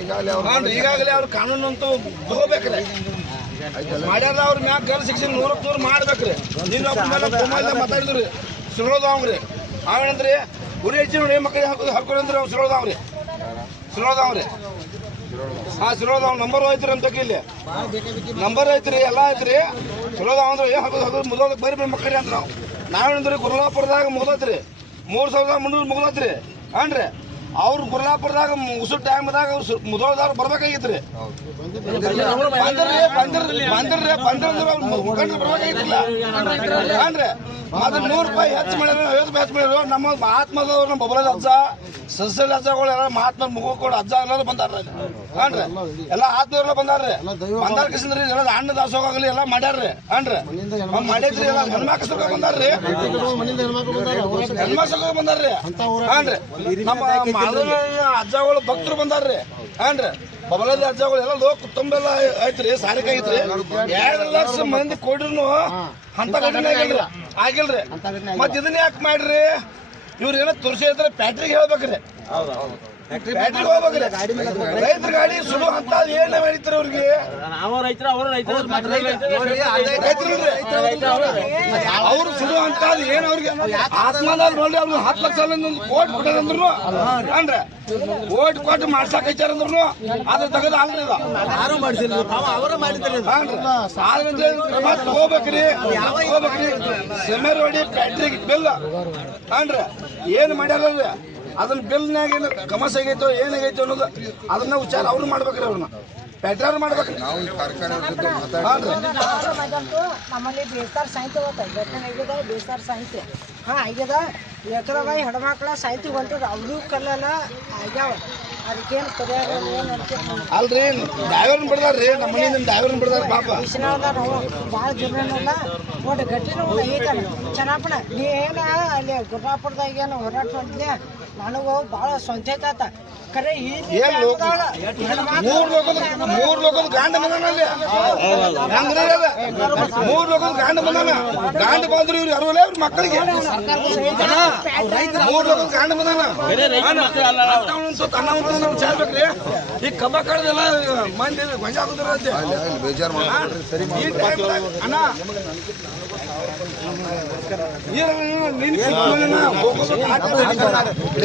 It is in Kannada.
ಈಗಾಗಲೇ ಅವ್ರು ಕಾನೂನು ಅಂತೂ ತಗೋಬೇಕ್ರಿ. ಮಾಡ್ಯಾರ ಅವ್ರ ಮ್ಯಾಗ ಗನ್ ಶಿಕ್ಷಣ ನೂರಕ್ಕೆ ನೂರು ಮಾಡ್ಬೇಕ್ರಿ. ಮಾತಾಡಿದ್ರು ಆಮೇಲೆ ಮಾತಾಡಿದ್ರಿ ಸುಳ್ಳೋದವ್ರಿ ಅವೇನಂದ್ರಿ ಗುರಿ ಹೆಚ್ಚಿನ ಮಕ್ಕಳಿಗೆ ಹಾಕೋದು ಹಾಕೋರಿ ಅಂದ್ರೆ ಅವ್ರು ಸುಳ್ಳೋದವ್ರಿ ಸುಳ್ಳೋದವ್ರಿ ಹಾ ಸುಳ್ಳೋದವ್ ನಂಬರ್ ಐತ್ರಿ ಅಂತ ಇಲ್ಲಿ ನಂಬರ್ ಐತ್ರಿ, ಎಲ್ಲ ಐತ್ರಿ. ಸುಳ್ಳೋದವ್ ಅಂದ್ರೆ ಏನ್ ಹಾಕೋದು ಹಾಕೋದು ಮುದೋದಕ್ಕೆ ಬರೀ ಮಕ್ಕಳಿ ಅಂತ ನಾವು. ನಾವೇನಂದ್ರಿ ಗುರುಲಾಪುರದಾಗ ಮುಗ್ದತ್ರಿ. ಮೂರು ಸಾವಿರದ ಮುನ್ನೂರು ಮುಗ್ದತ್ರಿ. ಹಾನ್ರಿ ಅವ್ರು ಗುರ್ಲಾಪುರದಾಗ ಉಸುರು ಟೈಮ್ದಾಗ ಅವ್ರು ಮುದೋಳದವ್ರು ಬರ್ಬೇಕಾಗಿತ್ತು ರೀ ಬಂದ್ರಿ ಬಂದ್ರಿ ಬಂದ್ರಂದ್ರೆ ಅವ್ರು ಮುಖಂಡರು ಬರ್ಬೇಕಾಗಿತ್ತಿಲ್ಲ. ಅಂದ್ರೆ ಅದು ನೂರು ರೂಪಾಯಿ ಹೆಚ್ಚು ಮಾಡಿದ್ರು ಐವತ್ತು ರೂಪಾಯಿ ಹೆಚ್ಚು ಮಾಡಿದ್ರು ನಮ್ಮ ಮಹಾತ್ಮದವ್ರು, ನಮ್ಮ ಬೊಬ್ಬಲದ ಅಜ್ಜ, ಸಸ್ಯದ ಅಜ್ಜಗಳು ಎಲ್ಲ ಮಹಾತ್ಮ ಮುಗು ಕೊಡು, ಅಜ್ಜ ಎಲ್ಲರೂ ಬಂದಾರ್ರಿ ಹಾನ್ರಿ ಎಲ್ಲ ಆತ್ಮವ್ರೆಲ್ಲ ಬಂದಾರ್ರಿ. ಬಂದಾರ ಕಿಸಿದ್ರಿ ಎಲ್ಲ ಅಣ್ಣ ದಾಸೋಗ ಆಗಲಿ, ಎಲ್ಲ ಮಾಡ್ಯಾರ್ರಿ. ಹಾನ್ರಿ ಮಾಡಿದ್ರಿ ಎಲ್ಲ ಹೆಣ್ಮಕ್ಳು ಬಂದಾರ್ರಿ. ಹೆಣ್ಮಕ್ಳು ಬಂದಾರ್ರಿ. ಹಾನ್ರಿ ನಮ್ಮ ಅಜ್ಜಗಳು ಭಕ್ತರು ಬಂದಾರ್ರಿ. ಏನ್ರಿ? ಬಬಲದ ಅಜ್ಜಗಳು ಎಲ್ಲ ಲೋಕ ತುಂಬೆಲ್ಲ ಐತ್ರಿ ಸಾರಿಕ ಐತ್ರಿ ಎರಡು ಲಕ್ಷ ಮಂದಿ ಕೊಡ್ರು ಅಂತ ಘಟನೆ ಆಗಿಲ್ರಿ. ಆಗಿಲ್ರಿ ಮತ್ ಇದನ್ನ ಯಾಕೆ ಮಾಡ್ರಿ? ಇವ್ರು ಏನೋ ತುರ್ಸಿ ಐತ್ರಿ ಪ್ಯಾಟ್ರಿಗೆ ಹೇಳ್ಬೇಕ್ರಿ. ರೈತರ ಗಾಡಿ ಸುಡು ಅಂತ ಏನ್ ಮಾಡಿತ್ರಿ ಅವ್ರಿಗೆ. ನಾವು ರೈತರು ಅವರು ರೈತರು. ಅವ್ರು. ಸುಡು ಅಂತ ಏನ್ ಅವ್ರಿಗೆ? ಆತ್ಮದಾಗ ನೋಡಿ ಅವ್ರಿಗೆ ಹತ್ತು ಲಕ್ಷ ಕೋಟ್ ಕೊಟ್ಟಾರಂದ್ರು ಅಂದ್ರೆ ಕೋಟ್ ಕೊಟ್ಟು ಮಾಡ್ಸಾಕೈತಾರಂದ್ರು ಅಂದ್ರು ಅದ್ರ ತೆಗೆದು ಇದು ಯಾರು ಮಾಡಿಸಿಲ್ಲ? ಅವರ ಮಾಡಿದ್ದಾರೆ. ಹಾನ್ರಿ ಕ್ರಮ ತಗೋಬೇಕ್ರಿ ತಗೋಬೇಕ್ರಿ. ಸೆಮೆರೋಡಿ ಫ್ಯಾಕ್ಟ್ರಿಗೆ ಬಿಲ್. ಏನ್ ಮಾಡ್ಯಾರ ಅದನ್ನ ಬಿಲ್ನಾಗ ಏನು ಕಮಸ್ ಆಗೈತೋ ಏನಾಗೈತೋ ಅನ್ನೋದು ಅದನ್ನ ವಿಚಾರ ಅವ್ರು ಮಾಡ್ಬೇಕ್ರಿ ಅವ್ರನ್ನ. ಪೆಟ್ರೋಲ್ ಮಾಡ್ಬೇಕು ನಾವು ನಮ್ಮಲ್ಲಿ ಬೇಸ್ತಾರ ಸಾಹಿತ್ಯ ಹೋಗ್ತದೆ ಘಟನೆ ಆಗ್ಯದ ಬೇಸ್ತಾರ ಸಾಹಿತ್ಯ. ಹಾಂ ಆಗ್ಯದ ಎಕರದಾಗ ಹೆಣ್ಮಕ್ಳ ಸಾಹಿತ್ಯ ಹೊಂಟದ ಅವರು ಕಲ್ಲಲ್ಲ ಆಗ್ಯಾವ. ಅದಕ್ಕೇನು ಪರಿಹಾರ ಏನು ಅಲ್ರಿ ಡ್ರೈವರ್ನ ಬಿಡ್ದಾರ್ರಿ ನಮ್ಮ ಮನೆಯಿಂದ ಡ್ರೈವರ್ನ ಬಿಡ್ದಾರ ಪಾಪ. ನಾವು ಭಾಳ ಜೀವನಲ್ಲ ಒಟ್ಟು ಗಟ್ಟಿನ ಈಗ ಐತಲ್ಲ ನೀ ಏನ ಅಲ್ಲಿ ಗುರುಪುರದಾಗ ಏನು ಹೋರಾಟ ಮಾಡಿದ್ಯಾ ನನಗೂ ಬಹಳ ಸ್ವಂತ ಆತ ಖರೆ ಈ ಏನ್ ಲೋಕ ಮೂರ್ ಲೋಕದ ಮೂರ್ ಲೋಕದ ಗಾಂಡ ಬಂದಾನ ಅಲ್ಲಿ ಹೆಂಗ್ರಿ ಅದ? ಮೂರ್ ಲೋಕದ ಗಾಂಡ ಬಂದಾನ ಗಾಂಡ ಬಂದ್ರು ಇವ್ರು ಯಾರು ಇವ್ರ ಮಕ್ಕಳಿಗೆ ಮೂರ್ ಲೋಕದ ಗಾಂಡ ಬಂದಾನ ಚಾಡ್ಬೇಕ್ರಿ ಈ ಕಬ್ಬ ಕಳೆದೆಲ್ಲ ಮಂದಿ ಗೊಂಜ ಆಗುದಿರಂತೆ ಬೇಜಾರ್ ಅಣ್ಣ ನೀನು ನೀನು